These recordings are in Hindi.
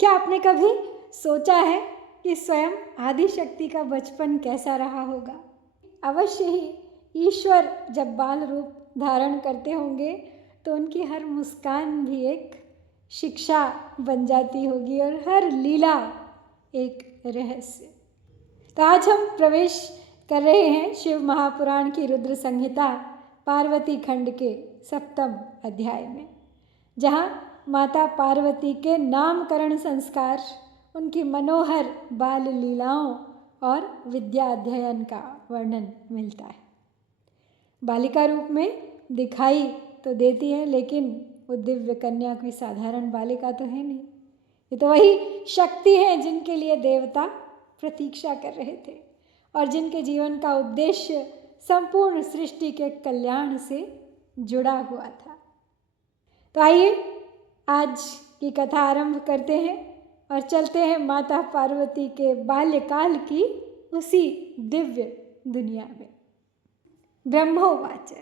क्या आपने कभी सोचा है कि स्वयं आदिशक्ति का बचपन कैसा रहा होगा? अवश्य ही ईश्वर जब बाल रूप धारण करते होंगे तो उनकी हर मुस्कान भी एक शिक्षा बन जाती होगी और हर लीला एक रहस्य। तो आज हम प्रवेश कर रहे हैं शिव महापुराण की रुद्र संहिता पार्वती खंड के 7वें अध्याय में, जहाँ माता पार्वती के नामकरण संस्कार, उनकी मनोहर बाल लीलाओं और विद्या अध्ययन का वर्णन मिलता है। बालिका रूप में दिखाई तो देती है, लेकिन वो दिव्य कन्या कोई साधारण बालिका तो है नहीं। ये तो वही शक्ति है जिनके लिए देवता प्रतीक्षा कर रहे थे और जिनके जीवन का उद्देश्य संपूर्ण सृष्टि के कल्याण से जुड़ा हुआ था। तो आइए आज की कथा आरंभ करते हैं और चलते हैं माता पार्वती के बाल्यकाल की उसी दिव्य दुनिया में। ब्रह्मोवाच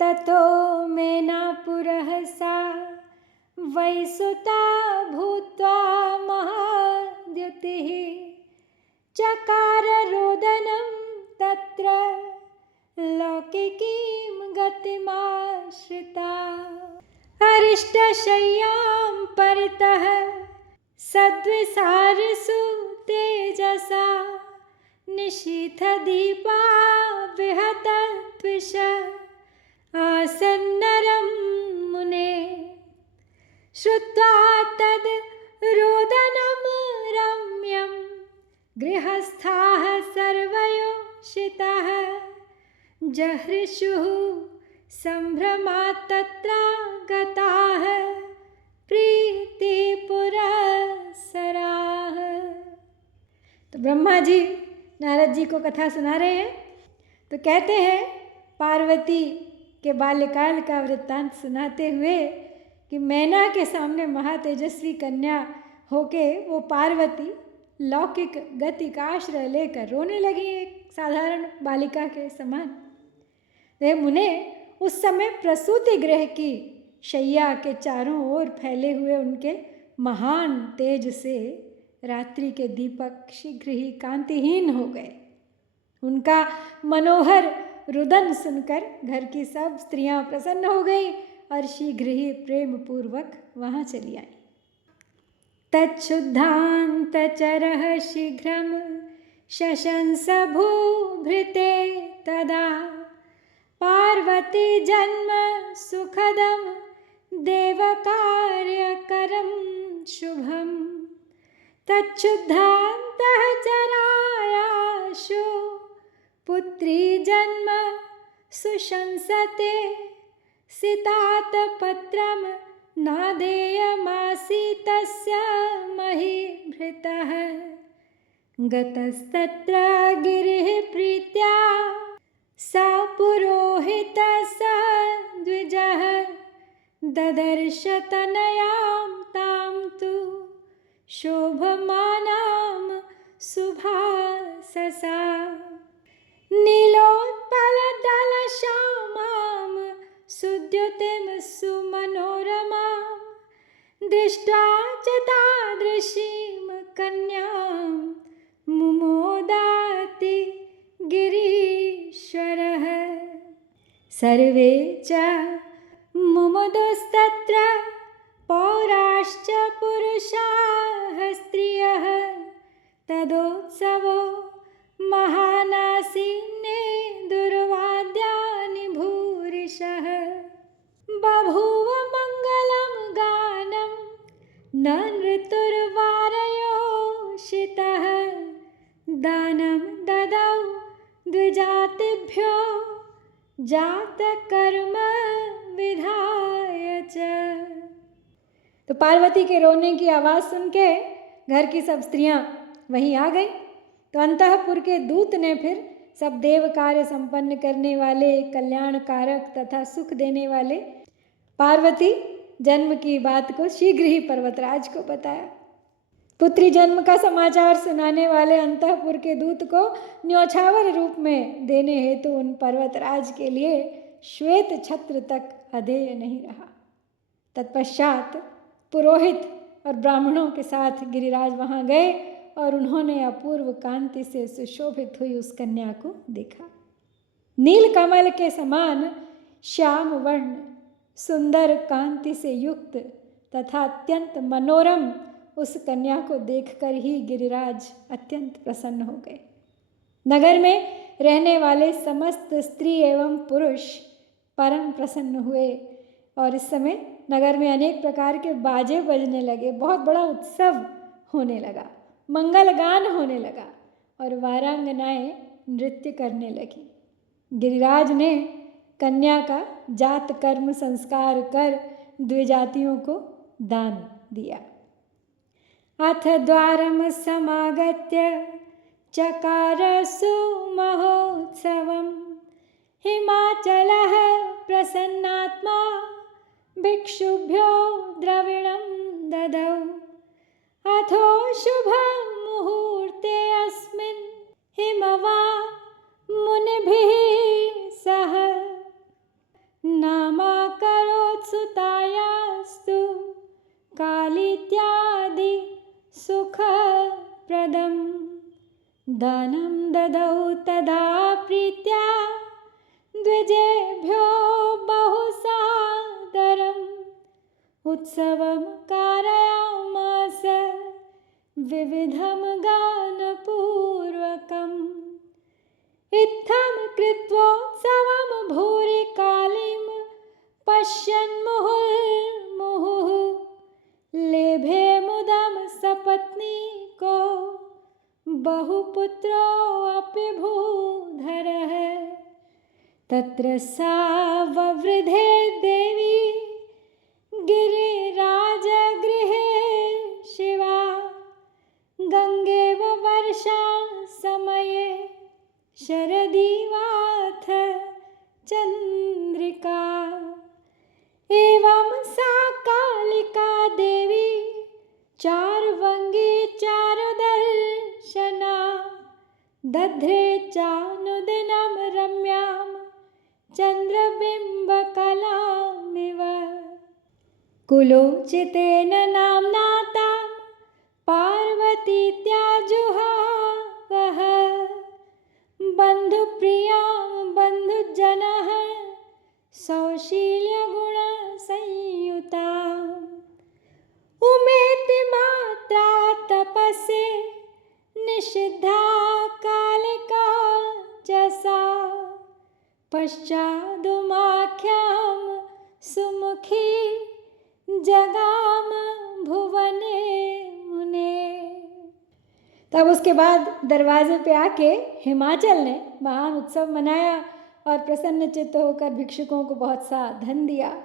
ततो मेनापुरः सा वैसुता भूत्वा महाद्युतिः चकार रोदनं तत्र लौकिकीं गतिमाश्रिता अरिष्टशय्यां परितः सद्विसारसु तेजसा निशीथदीपा विहतत्विष आसन्नरं मुने श्रुत्वा तद् रोदनं रम्यं गृहस्थाः सर्वयोषिताः जहृषुः संभ्रमात् तत्र गताः प्रीतिपुरःसराः। तो ब्रह्मा जी नारद जी को कथा सुना रहे हैं। तो कहते हैं पार्वती के बाल्यकाल का वृत्तांत सुनाते हुए कि मैना के सामने महातेजस्वी कन्या होके वो पार्वती लौकिक गति का आश्रय लेकर रोने लगी, एक साधारण बालिका के समान। वे मुने उस समय प्रसूति गृह की शैया के चारों ओर फैले हुए उनके महान तेज से रात्रि के दीपक शीघ्र ही कांतिहीन हो गए। उनका मनोहर रुदन सुनकर घर की सब स्त्रियां प्रसन्न हो गई और शीघ्र ही प्रेम पूर्वक वहाँ चली आई। तच्छुद्धान्तचरः शीघ्रं शशंस भूभृते तदा पार्वती जन्म सुखदं देवकार्यकरं शुभं तच्छुद्धान्तः चरायाशु पुत्री जन्म सुशंसते सितात पत्रं नादेयमासीतस्य महीभृतः गतस्तत्र गिरिः प्रीत्या सा पुरोहितस्य द्विजः ददर्श तनयां तां तु शोभमानां सुभाससा नीलोत्पलदलश्यामां सुद्युतिं सुमनोरमां दृष्ट्वा च तादृशीं कन्यां मुमोदाति गिरीश्वरः सर्वे च मुमुदुस्तत्र पौराश्च पुरुषाः स्त्रियः तदोत्सवो महानासीन्ने दुर्वाद्यानि भूरिशः बभूव मङ्गलं गानं न ऋतुर्वारयोषितः दानं ददौ द्विजातिभ्यो जातकर्म विधाय च। तो पार्वती के रोने की आवाज़ सुन के घर की सब स्त्रियां वहीं आ गई। तो अंतःपुर के दूत ने फिर सब देव कार्य संपन्न करने वाले, कल्याण कारक तथा सुख देने वाले पार्वती जन्म की बात को शीघ्र ही पर्वतराज को बताया। पुत्री जन्म का समाचार सुनाने वाले अंतःपुर के दूत को न्योछावर रूप में देने हेतु उन पर्वतराज के लिए श्वेत छत्र तक अधेय नहीं रहा। तत्पश्चात पुरोहित और ब्राह्मणों के साथ गिरिराज वहाँ गए और उन्होंने अपूर्व कांति से सुशोभित हुई उस कन्या को देखा। नील कमल के समान श्याम वर्ण, सुंदर कांति से युक्त तथा अत्यंत मनोरम उस कन्या को देखकर ही गिरिराज अत्यंत प्रसन्न हो गए। नगर में रहने वाले समस्त स्त्री एवं पुरुष परम प्रसन्न हुए और इस समय नगर में अनेक प्रकार के बाजे बजने लगे, बहुत बड़ा उत्सव होने लगा, मंगल गान होने लगा और वारांगनाएं नृत्य करने लगी। गिरिराज ने कन्या का जात कर्म संस्कार कर द्विजातियों को दान दिया। अथ द्वारम समागत्य चकार सुमहोत्सवम् हिमाचलः प्रसन्नात्मा भिक्षुभ्यो द्रविणं ददौ। अथो शुभमुहूर्ते अस्मिन् हिमवान् मुनिभिः सह नामाकरोत् सुतायास्तु कालीत्यादि सुखप्रदम् दानं ददौ तदा प्रीत्या द्विजेभ्यो बहुसादरम् उत्सवं कारयामास विविधं गानपूर्वकम्। इत्थं कृत्वोत्सवं भूरि कालीं पश्यन् मुहुर्मुहुः लेभे मुदं सपत्नीको बहुपुत्रोऽपि भूधरः। तत्र सा ववृधे देवी गिरिराजगृहे शिवा गङ्गेव वर्षा समये शरदीवाथ चन्द्रिका। एवं सा कालिका देवी चारुवङ्गी चारुदर्शना दध्रे चानुदिनं रम्यां चन्द्रबिम्बकलामिव। कुलोचितेन नाम्ना तां पार्वतीत्याजुहावः बन्धुप्रियां बन्धुजनः सौशील्यगुणसंयुताम्। उमेति मात्रा तपसे निषिद्धा कालिका च सा पश्चादुमाख्यां सुमुखी जगाम भुवने मुने। तब उसके बाद दरवाजे पे आके हिमाचल ने महान उत्सव मनाया और प्रसन्न चित्त होकर भिक्षुकों को बहुत सा धन दिया।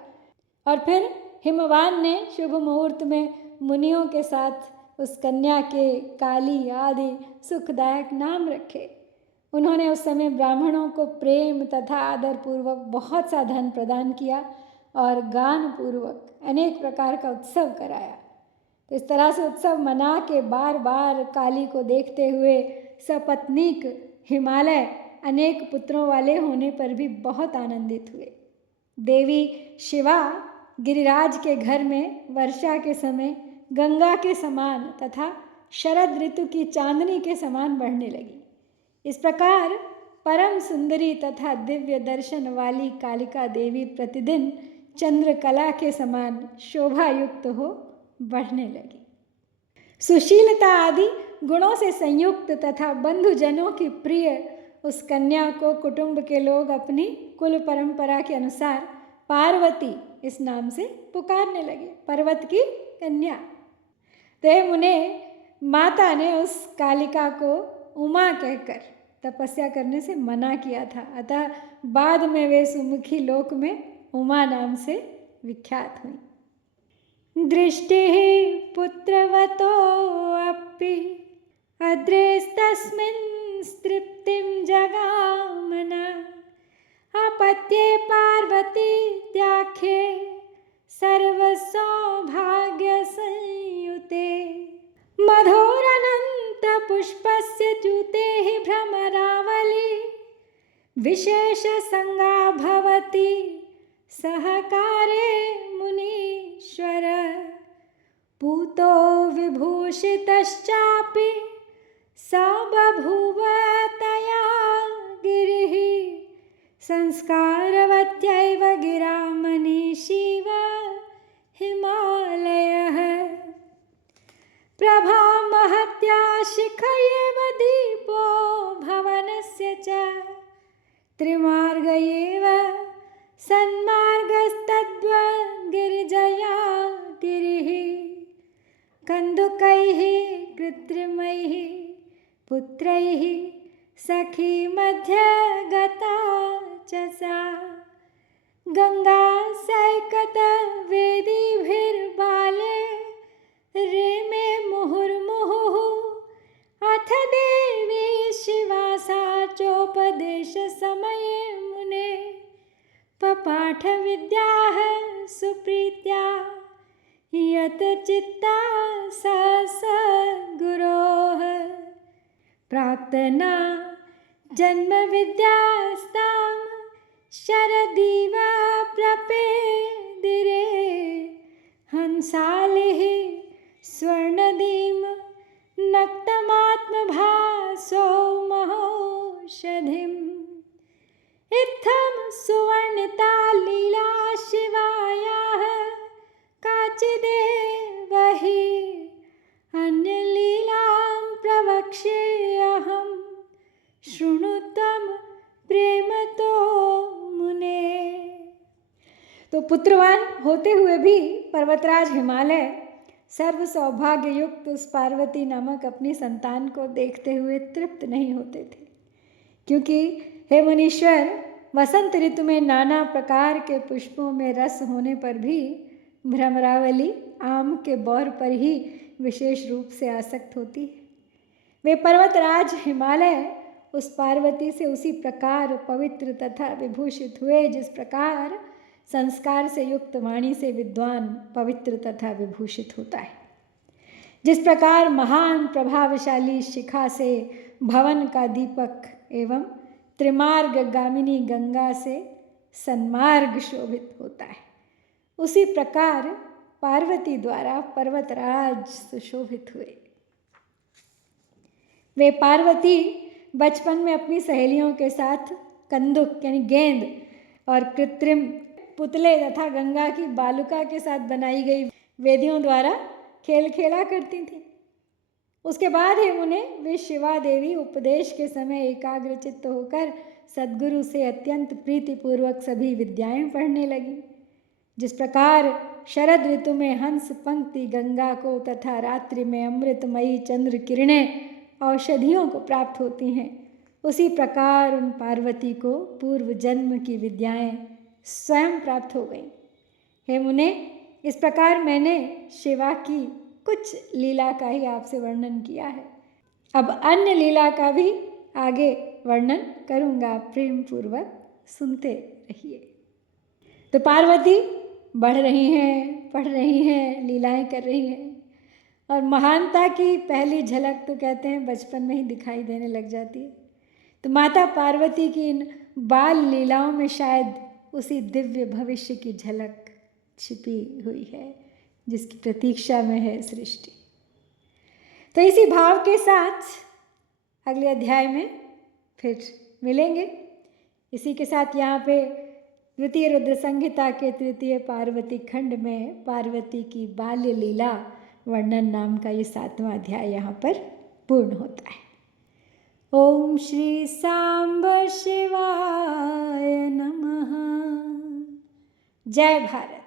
और फिर हिमवान ने शुभ मुहूर्त में मुनियों के साथ उस कन्या के काली आदि सुखदायक नाम रखे। उन्होंने उस समय ब्राह्मणों को प्रेम तथा आदर पूर्वक बहुत सा धन प्रदान किया और गान पूर्वक अनेक प्रकार का उत्सव कराया। तो इस तरह से उत्सव मना के बार बार काली को देखते हुए सपत्नीक हिमालय अनेक पुत्रों वाले होने पर भी बहुत आनंदित हुए। देवी शिवा गिरिराज के घर में वर्षा के समय गंगा के समान तथा शरद ऋतु की चांदनी के समान बढ़ने लगी। इस प्रकार परम सुंदरी तथा दिव्य दर्शन वाली कालिका देवी प्रतिदिन चंद्रकला के समान शोभा युक्त हो बढ़ने लगी। सुशीलता आदि गुणों से संयुक्त तथा बंधुजनों की प्रिय उस कन्या को कुटुंब के लोग अपनी कुल परंपरा के अनुसार पार्वती इस नाम से पुकारने लगे, पर्वत की कन्या। तो मुने माता ने उस कालिका को उमा कहकर तपस्या करने से मना किया था, अतः बाद में वे सुमुखी लोक में उमा नाम से विख्यात हुई। दृष्टिः पुत्रवतोऽपि अद्रेस्तस्मिन् तृप्तिं जगामना अपत्ये पार्वतीत्याख्ये सर्वसौभाग्यसंयुते मधोरनन्तपुष्पस्य च्युते हि भ्रमरावली विशेषसंगा भवति सहकारे मुनीश्वर पूतो विभूषितश्चापि स बभूव तया गिरिः संस्कारवत्यैव गिरा मनीषीव हिमालयः प्रभा महत्या शिखयेव दीपो भवनस्य च त्रिमार्ग एव सन्मार्गस्तद्वगिरिजया गिरिः कन्दुकैः कृत्रिमैः पुत्रैः सखी मध्ये गता च सा गंगा सैकतवेदीभिर्बाले रेमे मुहुर्मुहुः अथ देवी शिवा सा चोपदेशसमये मुने पपाठ विद्याः सुप्रीत्या यत चित्ता सा सद्गुरोः प्राक्तना जन्म विद्यास्तां शरदीव प्रपेदिरे हंसालिः स्वर्णदीं नक्तमात्मभासो महौषधिम् इत्थं सुवर्णिता लीला शिवायाः काचिदेव हि अन्यलीलां प्रवक्ष्येऽहं शृणु त्वं प्रेमतो मुने। तो पुत्रवान होते हुए भी पर्वतराज हिमालय सर्व सौभाग्य युक्त उस पार्वती नामक अपनी संतान को देखते हुए तृप्त नहीं होते थे, क्योंकि हे मुनीश्वर, वसंत ऋतु में नाना प्रकार के पुष्पों में रस होने पर भी भ्रमरावली आम के बौर पर ही विशेष रूप से आसक्त होती है। वे पर्वतराज हिमालय उस पार्वती से उसी प्रकार पवित्र तथा विभूषित हुए जिस प्रकार संस्कार से युक्त वाणी से विद्वान पवित्र तथा विभूषित होता है। जिस प्रकार महान प्रभावशाली शिखा से भवन का दीपक एवं त्रिमार्ग गामिनी गंगा से सन्मार्ग शोभित होता है, उसी प्रकार पार्वती द्वारा पर्वतराज सुशोभित हुए। वे पार्वती बचपन में अपनी सहेलियों के साथ कंदुक यानी गेंद और कृत्रिम पुतले तथा गंगा की बालुका के साथ बनाई गई वेदियों द्वारा खेल खेला करती थीं। उसके बाद ही उन्हें वे शिवा देवी उपदेश के समय एकाग्रचित्त होकर सद्गुरु से अत्यंत प्रीतिपूर्वक सभी विद्याएं पढ़ने लगीं। जिस प्रकार शरद ऋतु में हंस पंक्ति गंगा को तथा रात्रि में अमृतमयी चंद्र किरणें औषधियों को प्राप्त होती हैं, उसी प्रकार उन पार्वती को पूर्व जन्म की विद्याएं स्वयं प्राप्त हो गईं। हे मुने, इस प्रकार मैंने शिवा की कुछ लीला का ही आपसे वर्णन किया है। अब अन्य लीला का भी आगे वर्णन करूँगा, प्रेम पूर्वक सुनते रहिए। तो पार्वती बढ़ रही हैं, पढ़ रही हैं, लीलाएं कर रही हैं, और महानता की पहली झलक तो कहते हैं बचपन में ही दिखाई देने लग जाती है। तो माता पार्वती की इन बाल लीलाओं में शायद उसी दिव्य भविष्य की झलक छिपी हुई है जिसकी प्रतीक्षा में है सृष्टि। तो इसी भाव के साथ अगले अध्याय में फिर मिलेंगे। इसी के साथ यहाँ पे द्वितीय रुद्र संहिता के तृतीय पार्वती खंड में पार्वती की बाल्य लीला वर्णन नाम का ये 7वां अध्याय यहाँ पर पूर्ण होता है। ओम श्री सांब शिवाय नमः। जय भारत।